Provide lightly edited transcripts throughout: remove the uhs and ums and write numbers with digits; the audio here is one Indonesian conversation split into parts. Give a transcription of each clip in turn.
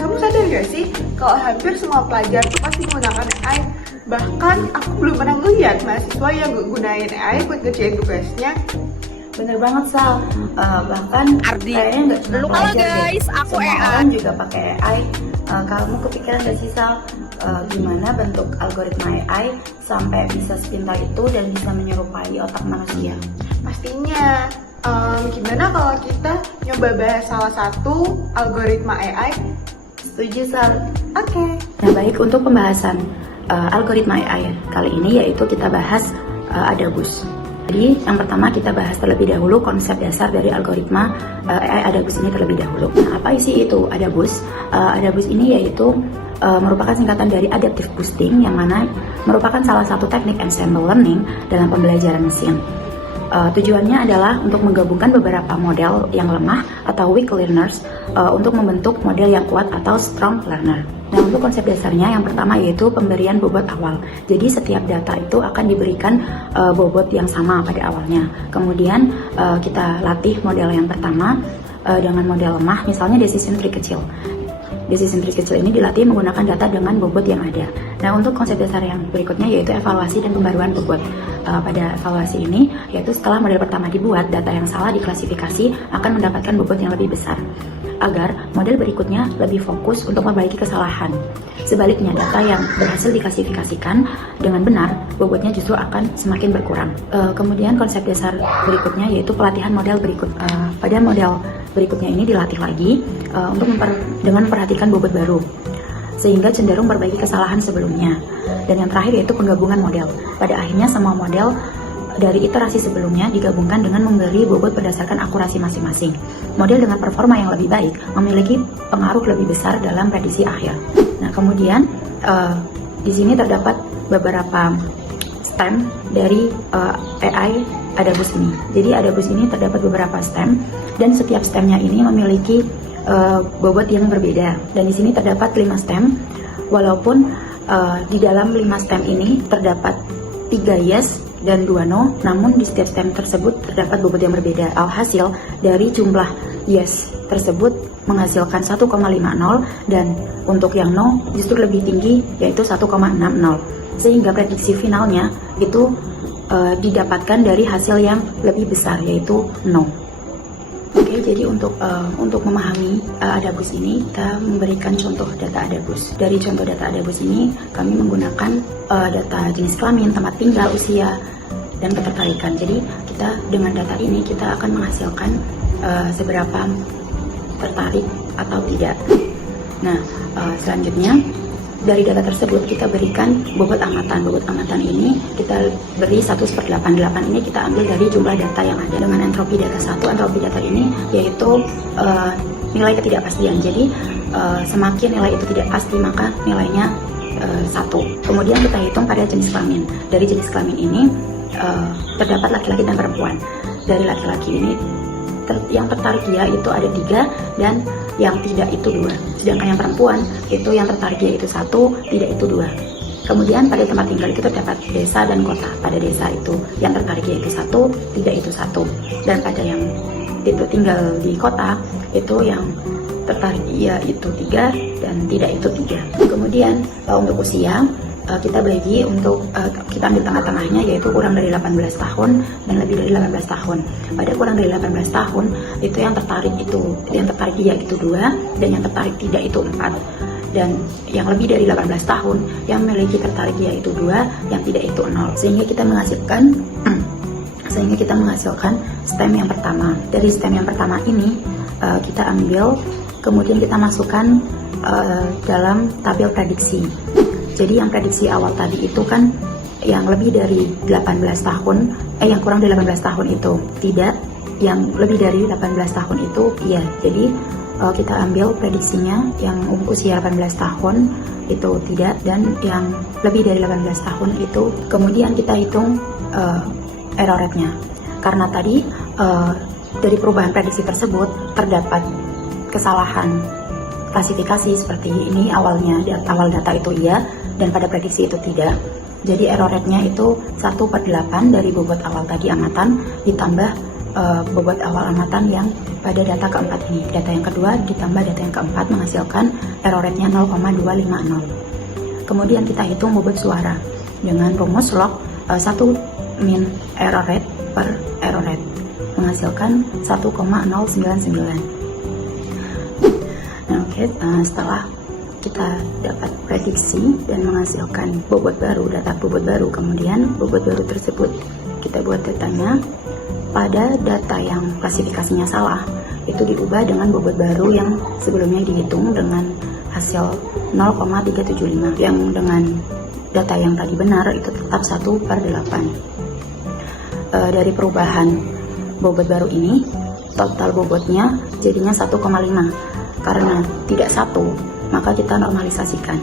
Kamu sadar gak sih kalau hampir semua pelajar tuh pasti menggunakan AI? Bahkan aku belum pernah ngeliat mahasiswa yang gunain AI buat ngerjain tugasnya. Bener banget Sal, bahkan Ardi, kayaknya nggak cuma halo pelajar guys, deh. aku Semua AI. orang juga pakai AI. Kamu kepikiran gak sih Sal, gimana bentuk algoritma AI sampai bisa sepintar itu dan bisa menyerupai otak manusia? Pastinya. Gimana kalau kita nyoba bahas salah satu algoritma AI? Setuju Sal? Oke. Nah baik, untuk pembahasan algoritma AI kali ini yaitu kita bahas Adabus. Jadi yang pertama kita bahas terlebih dahulu konsep dasar dari algoritma AI Adabus ini terlebih dahulu. Nah, apa isi itu Adabus? Adabus ini yaitu merupakan singkatan dari Adaptive Boosting, yang mana merupakan salah satu teknik ensemble learning dalam pembelajaran mesin. Tujuannya adalah untuk menggabungkan beberapa model yang lemah atau weak learners untuk membentuk model yang kuat atau strong learner. Nah, untuk konsep dasarnya yang pertama yaitu pemberian bobot awal. Jadi setiap data itu akan diberikan bobot yang sama pada awalnya. Kemudian kita latih model yang pertama dengan model lemah, misalnya decision tree kecil. Decision tree kecil ini dilatih menggunakan data dengan bobot yang ada. Nah, untuk konsep dasar yang berikutnya yaitu evaluasi dan pembaruan bobot. Pada evaluasi ini, yaitu setelah model pertama dibuat, data yang salah diklasifikasi akan mendapatkan bobot yang lebih besar, agar model berikutnya lebih fokus untuk memperbaiki kesalahan. Sebaliknya, data yang berhasil diklasifikasikan dengan benar, bobotnya justru akan semakin berkurang. Kemudian konsep dasar berikutnya yaitu pelatihan model berikut. Pada model berikutnya ini dilatih lagi dengan memperhatikan bobot baru, sehingga cenderung memperbaiki kesalahan sebelumnya. Dan yang terakhir yaitu penggabungan model. Pada akhirnya semua model dari iterasi sebelumnya digabungkan dengan memberi bobot berdasarkan akurasi masing-masing. Model dengan performa yang lebih baik memiliki pengaruh lebih besar dalam prediksi akhir. Nah, kemudian di sini terdapat beberapa stem dari AI Adabus ini. Jadi Adabus ini terdapat beberapa stem dan setiap stemnya ini memiliki bobot yang berbeda. Dan di sini terdapat 5 stem, walaupun di dalam 5 stem ini terdapat 3 yes dan 2 no, namun di setiap stem tersebut terdapat bobot yang berbeda. Alhasil dari jumlah yes tersebut menghasilkan 1,50 dan untuk yang no justru lebih tinggi yaitu 1,60, sehingga prediksi finalnya itu didapatkan dari hasil yang lebih besar yaitu no. Oke, jadi untuk memahami Adabus ini, kita memberikan contoh data Adabus. Dari contoh data Adabus ini, kami menggunakan data jenis kelamin, tempat tinggal, usia, dan ketertarikan. Jadi kita dengan data ini kita akan menghasilkan seberapa tertarik atau tidak. Nah, selanjutnya dari data tersebut kita berikan bobot amatan. Bobot amatan ini kita beri 1/8. 8 ini kita ambil dari jumlah data yang ada dengan entropi data 1. Entropi data ini yaitu nilai ketidakpastian. Jadi semakin nilai itu tidak pasti maka nilainya 1. Kemudian kita hitung pada jenis kelamin. Dari jenis kelamin ini terdapat laki-laki dan perempuan. Dari laki-laki ini yang tertarik dia itu ada 3 dan yang tidak itu 2. Sedangkan yang perempuan itu yang tertarik dia itu 1, tidak itu 2. Kemudian pada tempat tinggal itu terdapat desa dan kota. Pada desa itu yang tertarik dia itu 1, tidak itu 1. Dan pada yang itu tinggal di kota itu yang tertarik dia itu 3 dan tidak itu 3. Kemudian untuk usia kita bagi untuk kita ambil tengah-tengahnya yaitu kurang dari 18 tahun dan lebih dari 18 tahun. Pada kurang dari 18 tahun itu yang tertarik dia itu 2 dan yang tertarik tidak itu 4. Dan yang lebih dari 18 tahun yang memiliki tertarik dia itu 2, yang tidak itu 0. Sehingga kita menghasilkan stem yang pertama. Dari stem yang pertama ini kita ambil kemudian kita masukkan dalam tabel prediksi. Jadi yang prediksi awal tadi itu kan yang lebih dari 18 tahun, yang kurang dari 18 tahun itu tidak, yang lebih dari 18 tahun itu iya. Jadi kita ambil prediksinya yang usia 18 tahun itu tidak, dan yang lebih dari 18 tahun itu kemudian kita hitung error rate-nya. Karena tadi dari perubahan prediksi tersebut terdapat kesalahan klasifikasi seperti ini, awal data itu iya dan pada prediksi itu tidak. Jadi error rate-nya itu 1/8 dari bobot awal tadi amatan ditambah bobot awal amatan yang pada data keempat ini. Data yang kedua ditambah data yang keempat menghasilkan error rate-nya 0,250. Kemudian kita hitung bobot suara dengan rumus log 1 min error rate per error rate menghasilkan 1,099. Nah, setelah kita dapat prediksi dan menghasilkan bobot baru, data bobot baru, kemudian bobot baru tersebut kita buat datanya. Pada data yang klasifikasinya salah, itu diubah dengan bobot baru yang sebelumnya dihitung dengan hasil 0,375, yang dengan data yang tadi benar itu tetap 1/8. Dari perubahan bobot baru ini, total bobotnya jadinya 1,5. Karena tidak 1, maka kita normalisasikan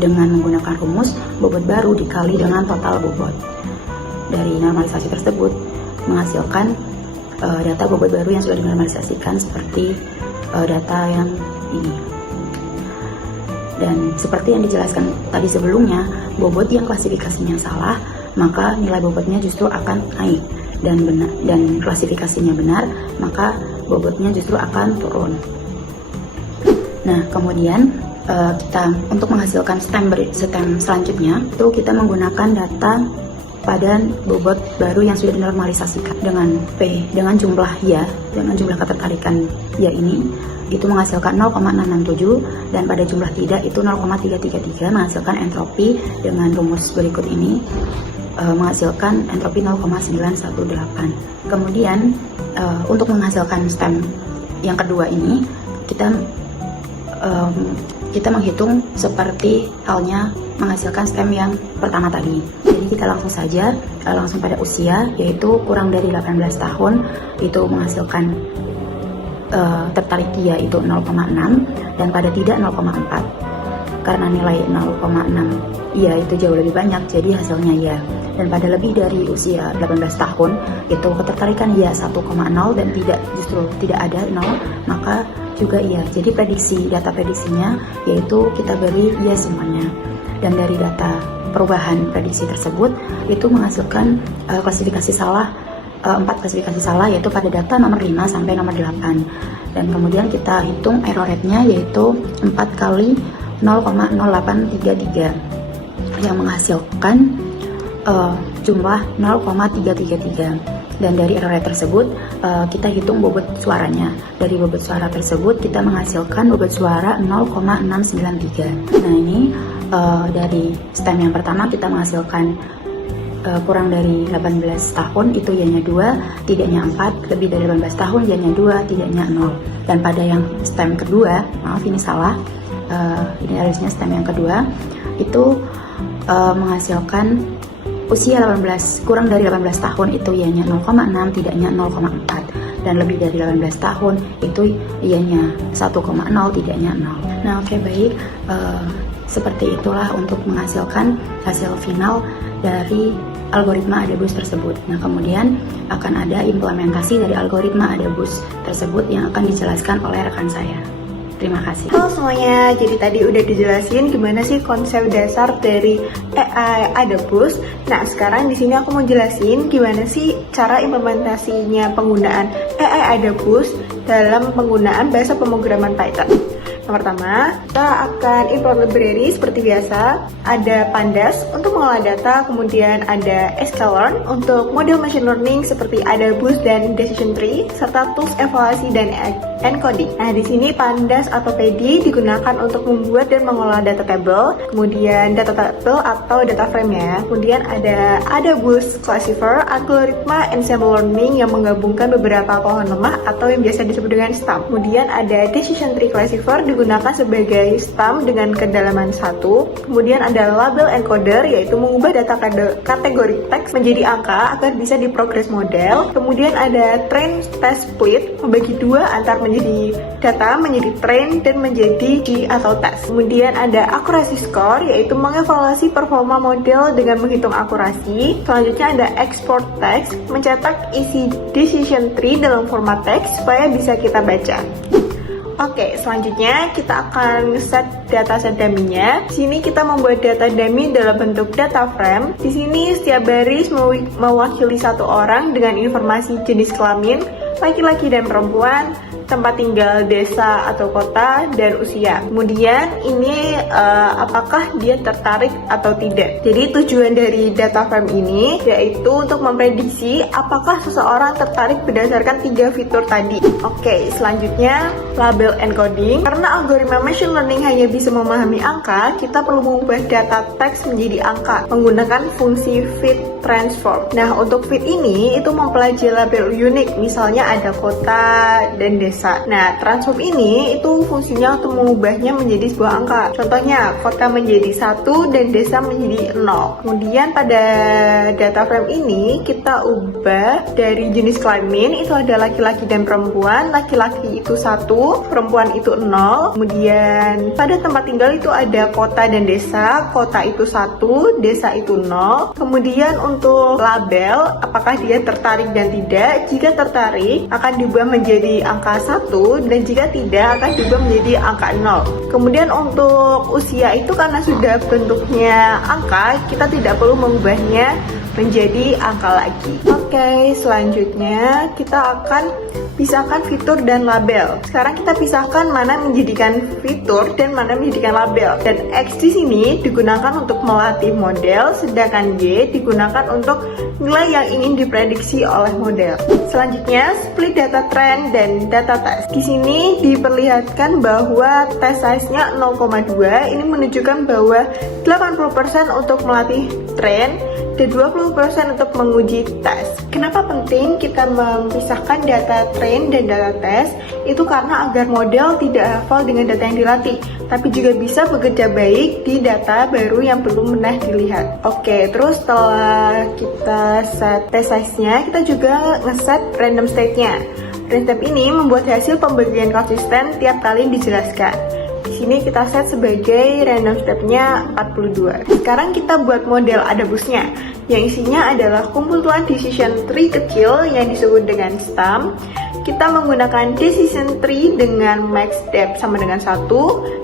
dengan menggunakan rumus bobot baru dikali dengan total bobot. Dari normalisasi tersebut menghasilkan data bobot baru yang sudah dinormalisasikan seperti data yang ini. Dan seperti yang dijelaskan tadi sebelumnya, bobot yang klasifikasinya salah, maka nilai bobotnya justru akan naik, dan klasifikasinya benar, maka bobotnya justru akan turun. Nah, kemudian kita untuk menghasilkan stem selanjutnya itu kita menggunakan data pada bobot baru yang sudah dinormalisasikan dengan P, dengan jumlah ya, dengan jumlah ketertarikan ya ini, itu menghasilkan 0,667, dan pada jumlah tidak itu 0,333, menghasilkan entropi dengan rumus berikut ini, menghasilkan entropi 0,918. Kemudian untuk menghasilkan stem yang kedua ini, kita menghitung seperti halnya menghasilkan stem yang pertama tadi. Jadi kita langsung saja, langsung pada usia, yaitu kurang dari 18 tahun, itu menghasilkan tertarik iya itu 0,6, dan pada tidak 0,4. Karena nilai 0,6 iya itu jauh lebih banyak, jadi hasilnya iya. Dan pada lebih dari usia 18 tahun, itu ketertarikan iya 1,0, dan justru tidak ada 0, maka juga iya. Jadi data prediksinya yaitu kita beri iya semuanya. Dan dari data perubahan prediksi tersebut itu menghasilkan klasifikasi salah, 4 klasifikasi salah, yaitu pada data nomor 5 sampai nomor 8. Dan kemudian kita hitung error rate-nya yaitu 4 kali 0,0833 yang menghasilkan jumlah 0,333. Dan dari error rate tersebut kita hitung bobot suaranya. Dari bobot suara tersebut kita menghasilkan bobot suara 0,693. Nah, ini dari stem yang pertama kita menghasilkan kurang dari 18 tahun itu ianya 2, tidaknya 4, lebih dari 18 tahun ianya 2, tidaknya 0. Dan pada yang stem kedua, maaf ini salah, ini harusnya stem yang kedua, itu menghasilkan usia 18, kurang dari 18 tahun itu ianya 0,6, tidaknya 0,4. Dan lebih dari 18 tahun itu ianya 1,0, tidaknya 0. Nah, oke, baik. Seperti itulah untuk menghasilkan hasil final dari algoritma ADABUS tersebut. Nah, kemudian akan ada implementasi dari algoritma ADABUS tersebut yang akan dijelaskan oleh rekan saya. Terima kasih. Halo semuanya, jadi tadi udah dijelasin gimana sih konsep dasar dari AI ADABUS. Nah, sekarang di sini aku mau jelasin gimana sih cara implementasinya penggunaan AI ADABUS dalam penggunaan bahasa pemrograman Python. Yang pertama, kita akan import library seperti biasa. Ada Pandas untuk mengolah data, kemudian ada sklearn untuk model machine learning seperti ADABUS dan decision tree, serta tools evaluasi dan encoding. Nah, di sini Pandas atau PD digunakan untuk membuat dan mengolah data table, kemudian data table atau data frame ya. Kemudian ada ADABUS classifier, algoritma ensemble learning yang menggabungkan beberapa pohon lemah atau yang biasa disebut dengan STAM. Kemudian ada decision tree classifier digunakan sebagai STAM dengan kedalaman 1. Kemudian ada label encoder, yaitu mengubah data kategori teks menjadi angka agar bisa diprogres model. Kemudian ada train test split, membagi dua antar menjadi data menjadi train dan menjadi G atau test. Kemudian ada accuracy score, yaitu mengevaluasi performa model dengan menghitung akurasi. Selanjutnya ada export text, mencetak isi decision tree dalam format teks supaya bisa kita baca. Oke, selanjutnya kita akan set dataset dummy-nya. Di sini kita membuat data dummy dalam bentuk data frame. Di sini setiap baris mewakili satu orang dengan informasi jenis kelamin, laki-laki dan perempuan, tempat tinggal, desa atau kota, dan usia. Kemudian ini apakah dia tertarik atau tidak. Jadi tujuan dari data frame ini yaitu untuk memprediksi apakah seseorang tertarik berdasarkan 3 fitur tadi. Oke, selanjutnya label encoding. Karena algoritma machine learning hanya bisa memahami angka, kita perlu mengubah data teks menjadi angka menggunakan fungsi fit transform. Nah, untuk fit ini itu mempelajari label unik, misalnya ada kota dan desa. Nah, transform ini itu fungsinya untuk mengubahnya menjadi sebuah angka. Contohnya, kota menjadi 1 dan desa menjadi 0. Kemudian pada data frame ini kita ubah dari jenis kelamin itu ada laki-laki dan perempuan. Laki-laki itu 1, perempuan itu 0. Kemudian pada tempat tinggal itu ada kota dan desa. Kota itu 1, desa itu 0. Kemudian untuk label, apakah dia tertarik dan tidak. Jika tertarik akan diubah menjadi angka 1, dan jika tidak akan diubah menjadi angka 0. Kemudian untuk usia itu karena sudah bentuknya angka, kita tidak perlu mengubahnya menjadi angka lagi. Oke, selanjutnya kita akan pisahkan fitur dan label. Sekarang kita pisahkan mana menjadikan fitur dan mana menjadikan label. Dan X di sini digunakan untuk melatih model, sedangkan Y digunakan untuk nilai yang ingin diprediksi oleh model. Selanjutnya, split data trend dan data test. Di sini diperlihatkan bahwa test size-nya 0,2. Ini menunjukkan bahwa 80% untuk melatih trend dan 20% untuk menguji tes. Kenapa penting kita memisahkan data train dan data test? Itu karena agar model tidak hafal dengan data yang dilatih, tapi juga bisa bekerja baik di data baru yang belum pernah dilihat. Oke, terus setelah kita set test size-nya, kita juga ngeset random state-nya. Random state ini membuat hasil pembagian konsisten tiap kali dijelaskan. Di sini kita set sebagai random step-nya 42. Sekarang kita buat model Adabusnya, yang isinya adalah kumpulan decision tree kecil yang disebut dengan stum. Kita menggunakan decision tree dengan max depth sama dengan 1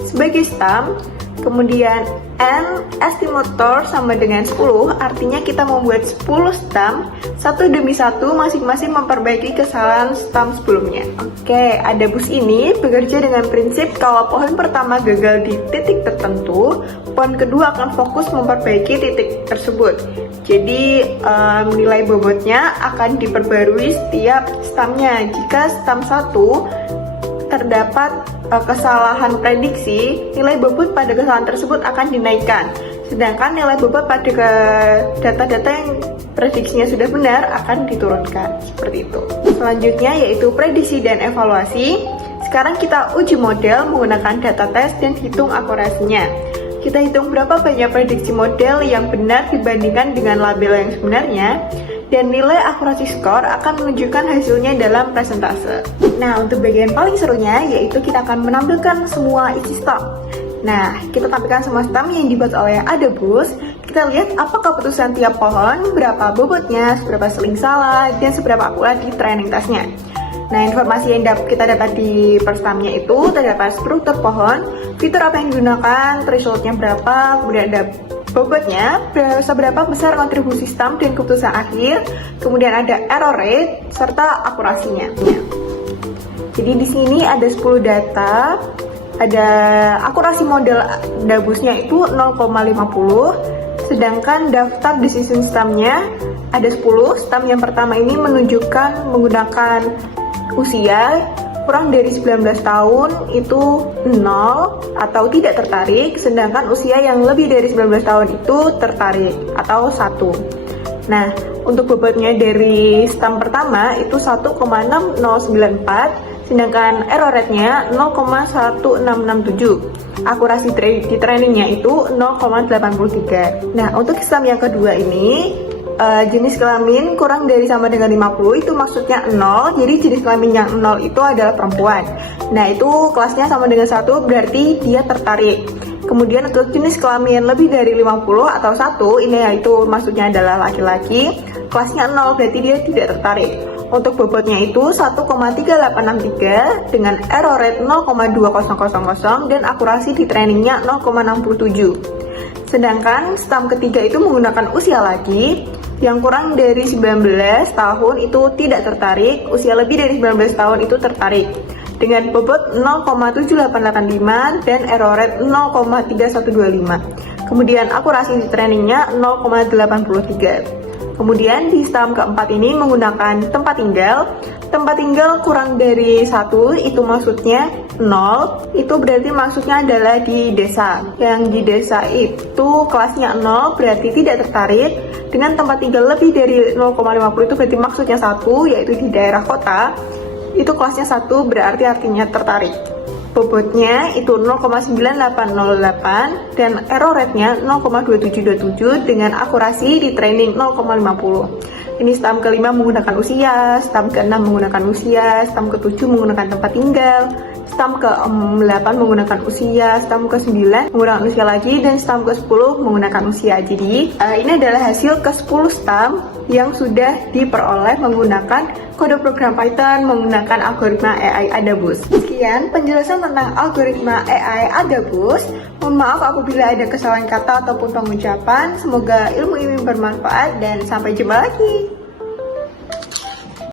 sebagai stum. Kemudian n estimator sama dengan 10, artinya kita membuat 10 stum, satu demi satu masing-masing memperbaiki kesalahan stum sebelumnya. Oke, Adabus ini bekerja dengan prinsip kalau pohon pertama gagal di titik tertentu, pohon kedua akan fokus memperbaiki titik tersebut. Jadi nilai bobotnya akan diperbarui setiap stumnya. Jika stum 1 terdapat kesalahan prediksi, nilai bobot pada kesalahan tersebut akan dinaikkan. Sedangkan nilai bobot pada data-data yang prediksinya sudah benar akan diturunkan. Seperti itu. Selanjutnya yaitu prediksi dan evaluasi. Sekarang kita uji model menggunakan data test dan hitung akurasinya. Kita hitung berapa banyak prediksi model yang benar dibandingkan dengan label yang sebenarnya. Dan nilai akurasi skor akan menunjukkan hasilnya dalam persentase. Nah, untuk bagian paling serunya yaitu kita akan menampilkan semua isi stum. Nah, kita tampilkan semua stum yang dibuat oleh Adabus. Kita lihat apa keputusan tiap pohon, berapa bobotnya, seberapa sering salah, dan seberapa akurat di training testnya. Nah, informasi yang kita dapat di perstamnya itu terdapat struktur pohon, fitur apa yang digunakan, thresholdnya berapa, kemudian ada bobotnya, seberapa besar kontribusi stum dan keputusan akhir, kemudian ada error rate, serta akurasinya. Jadi di sini ada 10 data, ada akurasi model Adabusnya itu 0,50, sedangkan daftar decision stumnya ada 10. Stum yang pertama ini menunjukkan menggunakan usia kurang dari 19 tahun itu 0 atau tidak tertarik, sedangkan usia yang lebih dari 19 tahun itu tertarik atau 1. Nah, untuk bobotnya dari stum pertama itu 1,6094, sedangkan error rate-nya 0,1667. Akurasi di trainingnya itu 0,83. Nah, untuk stum yang kedua ini jenis kelamin kurang dari sama dengan 50 itu maksudnya 0, jadi jenis kelamin yang 0 itu adalah perempuan. Nah, itu kelasnya sama dengan 1, berarti dia tertarik. Kemudian untuk jenis kelamin lebih dari 50 atau 1, ini yaitu maksudnya adalah laki-laki, kelasnya 0, berarti dia tidak tertarik. Untuk bobotnya itu 1,3863 dengan error rate 0,2000 dan akurasi di trainingnya 0,67. Sedangkan stam ketiga itu menggunakan usia lagi, yang kurang dari 19 tahun itu tidak tertarik, usia lebih dari 19 tahun itu tertarik. Dengan bobot 0,7885 dan error rate 0,3125. Kemudian akurasi di trainingnya 0,83. Kemudian di stam keempat ini menggunakan tempat tinggal. Tempat tinggal kurang dari 1 itu maksudnya 0, itu berarti maksudnya adalah di desa. Yang di desa itu kelasnya 0 berarti tidak tertarik. Dengan tempat tinggal lebih dari 0,50 itu berarti maksudnya 1, yaitu di daerah kota. Itu kelasnya 1 berarti artinya tertarik. Bobotnya itu 0,9808 dan error rate-nya 0,2727 dengan akurasi di training 0,50. Ini stam kelima menggunakan usia, stam ke-6 menggunakan usia, stam ke-7 menggunakan tempat tinggal, stam ke-8 menggunakan usia, stam ke-9 menggunakan usia lagi, dan stam ke-10 menggunakan usia. Jadi ini adalah hasil ke-10 stam yang sudah diperoleh menggunakan kode program Python menggunakan algoritma AI Adabus. Sekian penjelasan tentang algoritma AI Adabus. Mohon maaf apabila ada kesalahan kata ataupun pengucapan. Semoga ilmu ini bermanfaat dan sampai jumpa lagi.